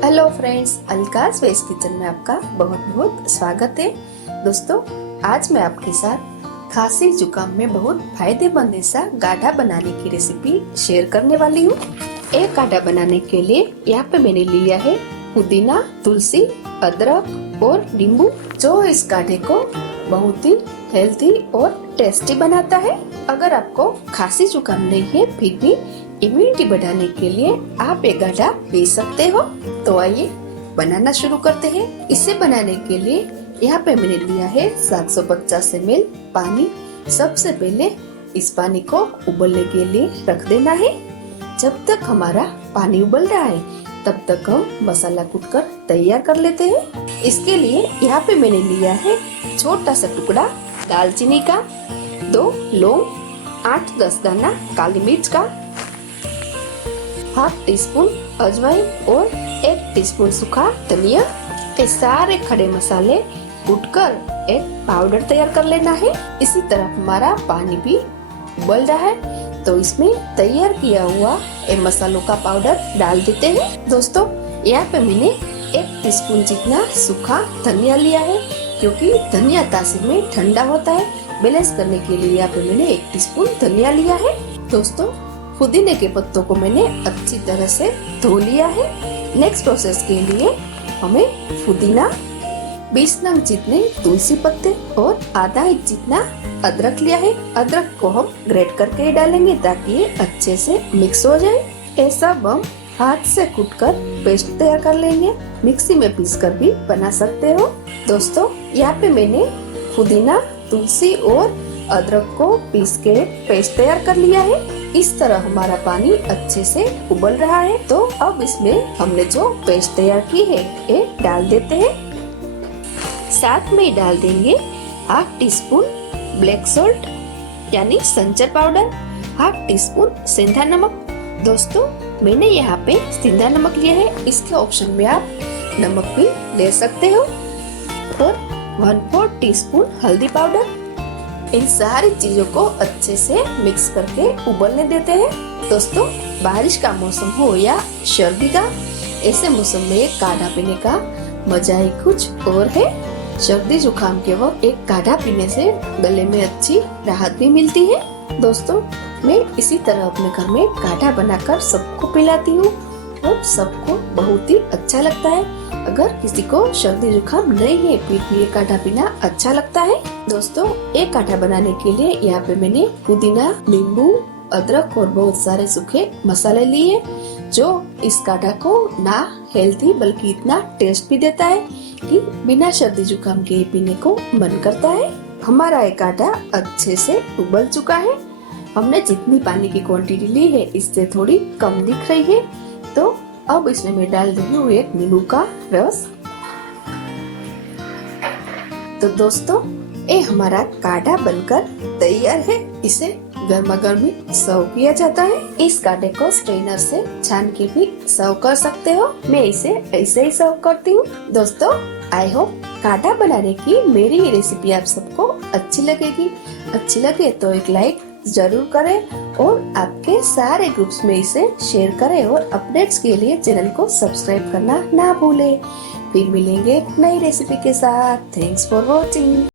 Hello friends, अलकाज़ veg kitchen में आपका बहुत बहुत स्वागत है। दोस्तों, आज मैं आपके साथ खांसी जुकाम में बहुत फायदेमंद ऐसा गाढ़ा बनाने की रेसिपी शेयर करने वाली हूँ। एक गाढ़ा बनाने के लिए यहाँ पे मैंने लिया है पुदीना, तुलसी, अदरक और नींबू, जो इस गाढ़े को बहुत ही हेल्दी और टेस्टी बनाता है। अगर आपको खांसी जुकाम नहीं है फिर भी इम्यूनिटी बढ़ाने के लिए आप एक गाढ़ा पी सकते हो। तो आइए बनाना शुरू करते हैं। इसे बनाने के लिए यहाँ पे मैंने लिया है 750 ml पानी। सबसे पहले इस पानी को उबलने के लिए रख देना है। जब तक हमारा पानी उबल रहा है तब तक हम मसाला कूटकर तैयार कर लेते हैं। इसके लिए यहाँ पे मैंने लिया है छोटा सा टुकड़ा दालचीनी का, 2 लौंग, 8-10 दाना काली मिर्च का, हाफ टी स्पून अजवाइन और 1 टीस्पून सूखा धनिया। ये सारे खड़े मसाले कूटकर एक पाउडर तैयार कर लेना है। इसी तरह हमारा पानी भी उबल रहा है तो इसमें तैयार किया हुआ मसालों का पाउडर डाल देते हैं। दोस्तों, यहाँ पे मैंने 1 टीस्पून जितना सूखा धनिया लिया है, क्योंकि धनिया तासीर में ठंडा होता है। बैलेंस करने के लिए यहाँ पे मैंने 1 टीस्पून धनिया लिया है। दोस्तों, पुदीने के पत्तों को मैंने अच्छी तरह से धो लिया है। नेक्स्ट प्रोसेस के लिए हमें पुदीना, 20 नंग जितने तुलसी पत्ते और आधा इंच जितना अदरक लिया है। अदरक को हम ग्रेट करके डालेंगे ताकि ये अच्छे से मिक्स हो जाए। ऐसा हम हाथ से कूटकर पेस्ट तैयार कर लेंगे। मिक्सी में पीसकर भी बना सकते हो। दोस्तों, यहाँ पे मैंने पुदीना, तुलसी और अदरक को पीस के पेस्ट तैयार कर लिया है। इस तरह हमारा पानी अच्छे से उबल रहा है तो अब इसमें हमने जो पेस्ट तैयार की है ये डाल देते हैं। साथ में डाल देंगे half tea spoon black salt यानी संचर पाउडर, हाफ टी स्पून सेंधा नमक। दोस्तों, मैंने यहाँ पे सेंधा नमक लिया है, इसके ऑप्शन में आप नमक भी ले सकते हो। और 1/4 टीस्पून हल्दी पाउडर। इन सारी चीजों को अच्छे से मिक्स करके उबलने देते हैं। दोस्तों, बारिश का मौसम हो या सर्दी का, ऐसे मौसम में काढ़ा पीने का मजा ही कुछ और है। सर्दी जुकाम के वक्त एक काढ़ा पीने से गले में अच्छी राहत भी मिलती है। दोस्तों, मैं इसी तरह अपने घर में काढ़ा बनाकर सबको पिलाती हूँ और सबको बहुत ही अच्छा लगता है। अगर किसी को सर्दी जुकाम नहीं है फिर भी ये काढ़ा पीना अच्छा लगता है। दोस्तों, एक काढ़ा बनाने के लिए यहाँ पे मैंने पुदीना, नींबू, अदरक और बहुत सारे सूखे मसाले लिए, जो इस काढ़ा को ना हेल्थी बल्कि इतना टेस्ट भी देता है कि बिना सर्दी जुकाम के पीने को मन करता है। हमारा ये काढ़ा अच्छे से उबल चुका है। हमने जितनी पानी की क्वांटिटी ली है इससे थोड़ी कम दिख रही है। तो अब इसमें मैं डाल रही हूँ 1 नींबू का रस। तो दोस्तों, ये हमारा काढ़ा बनकर तैयार है। इसे गर्मा गर्मी सर्व किया जाता है। इस काढ़े को स्ट्रेनर से छान के भी सर्व कर सकते हो। मैं इसे ऐसे ही सर्व करती हूँ। दोस्तों, आई होप काढ़ा बनाने की मेरी रेसिपी आप सबको अच्छी लगेगी। अच्छी लगे तो एक लाइक जरूर करें और आपके सारे ग्रुप्स में इसे शेयर करें और अपडेट्स के लिए चैनल को सब्सक्राइब करना ना भूलें। फिर मिलेंगे एक नई रेसिपी के साथ। Thanks for watching.